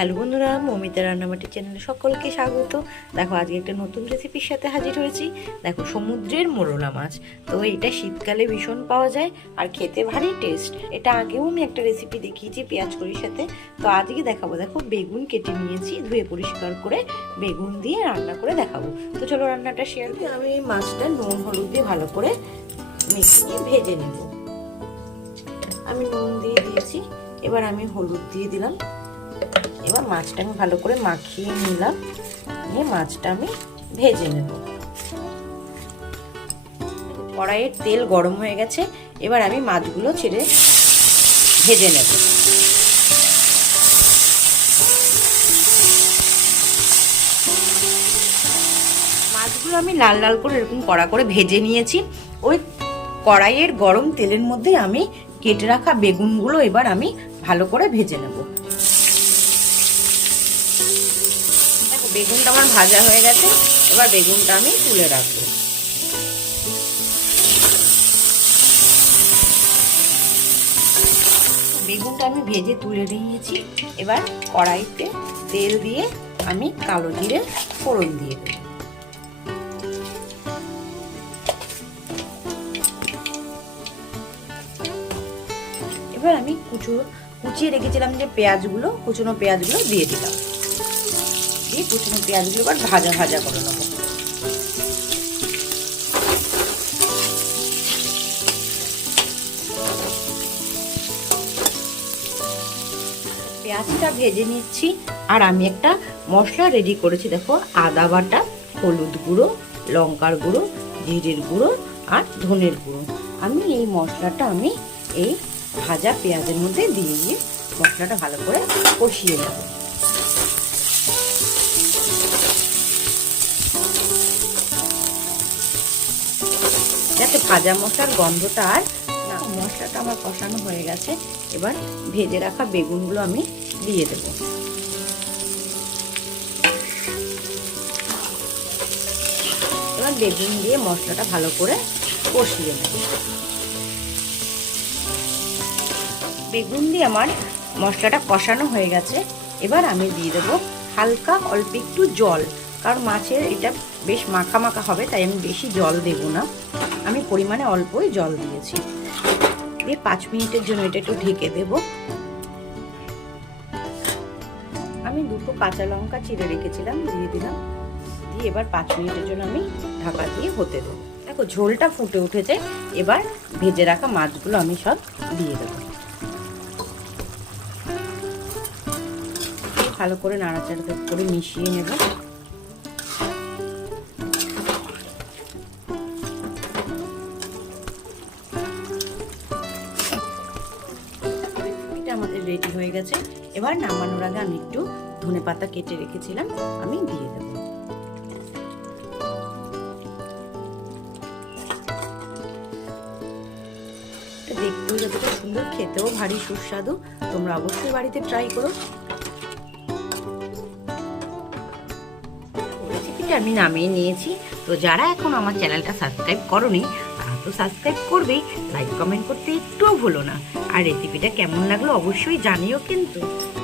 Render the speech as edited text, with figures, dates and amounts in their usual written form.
Hello বন্ধুরা, মমিতা রান্নাবাটি চ্যানেলে সকলকে স্বাগত। দেখো আজকে একটা নতুন রেসিপির সাথে হাজির হয়েছি। দেখো সমুদ্রের মোরলা মাছ, তো এটা শীতকালে ভীষণ পাওয়া যায় আর খেতে ভারী টেস্ট। এটা আগেও আমি একটা রেসিপি দেখিয়েছি পেঁয়াজ কড়ির সাথে, তো আজকে দেখাবো। দেখো বেগুন কেটে নিয়েছি, ধুয়ে পরিষ্কার করে বেগুন দিয়ে রান্না করে দেখাবো। তো চলো রান্নাটা শেয়ার করি। আমি মাছটা নুন হলুদ দিয়ে ভালো করে মিশিয়ে ভেজে নেব। আমি নুন দিয়ে দিয়েছি, এবার আমি হলুদ দিয়ে দিলাম। এবার মাছটা আমি ভালো করে মাখিয়ে নিলাম, নিয়ে মাছটা আমি ভেজে নেব। কড়াইয়ের তেল গরম হয়ে গেছে, এবার আমি মাছগুলো ছেড়ে ভেজে নেব। মাছগুলো আমি লাল লাল করে এরকম কড়া করে ভেজে নিয়েছি। ওই কড়াইয়ের গরম তেলের মধ্যে আমি কেটে রাখা বেগুনগুলো এবার আমি ভালো করে ভেজে নেব। বেগুনটা আমার ভাজা হয়ে গেছে, এবার বেগুনটা আমি তুলে রাখবো। বেগুনটা আমি ভেজে তুলে নিয়েছি। এবার কড়াইতে তেল দিয়ে আমি কালো জিরে ফোড়ন দিয়ে দেব। এবার আমি কুচিয়ে রেখেছিলাম যে পেঁয়াজগুলো, কুচনো পেঁয়াজগুলো দিয়ে দিলাম। দিয়ে কুচনো পেঁয়াজগুলো এবার ভাজা ভাজা করে নেবো। পেঁয়াজটা ভেজে নিচ্ছি, আর আমি একটা মশলা রেডি করেছি। দেখো আদা বাটা, হলুদ গুঁড়ো, লঙ্কার গুঁড়ো, জিরের গুঁড়ো আর ধনের গুঁড়ো। আমি এই মশলাটা আমি এই ভাজা পেঁয়াজের মধ্যে দিয়ে মশলাটা ভালো করে কষিয়ে নেব। যাতে ভাজা মশলার গন্ধটা আর না। মশলাটা আমার কষানো হয়ে গেছে, এবার ভেজে রাখা বেগুনগুলো আমি দিয়ে দেব। এবার বেগুন দিয়ে মশলাটা ভালো করে কষিয়ে নেব। বেগুন দিয়ে আমার মশলাটা কষানো হয়ে গেছে, এবার আমি দিয়ে দেবো হালকা অল্প একটু জল, কারণ মাছের এটা বেশ মাখা মাখা হবে, তাই আমি বেশি জল দেব না। আমি পরিমাণে অল্পই জল দিয়েছি। দিয়ে 5 মিনিটের জন্য এটা একটু ঢেকে দেব। আমি 2টো কাঁচা লঙ্কা চিড়ে রেখেছিলাম, দিয়ে দিলাম। দিয়ে এবার 5 মিনিটের জন্য আমি ঢাকা দিয়ে হতে দেবো। দেখো ঝোলটা ফুটে উঠেছে, এবার ভেজে রাখা মাছগুলো আমি সব দিয়ে দেবো। ভালো করে নাড়াচাড়া করে মিশিয়ে নেব। এটা আমাদের রেডি হয়ে গেছে। এবার নামানোর আগে আমি একটু ধনেপাতা কেটে রেখেছিলাম, আমি দিয়ে দেব। দেখতেও যতটা সুন্দর, খেতেও ভারী সুস্বাদু। তোমরা অবশ্যই বাড়িতে ট্রাই করো। আমি নামিয়ে নিয়েছি। তো যারা এখন আমার চ্যানেলটা সাবস্ক্রাইব করোনি, তারা তো সাবস্ক্রাইব করবেই, লাইক কমেন্ট করতে একটুও ভুলো না। আর রেসিপিটা কেমন লাগলো অবশ্যই জানিও কিন্তু।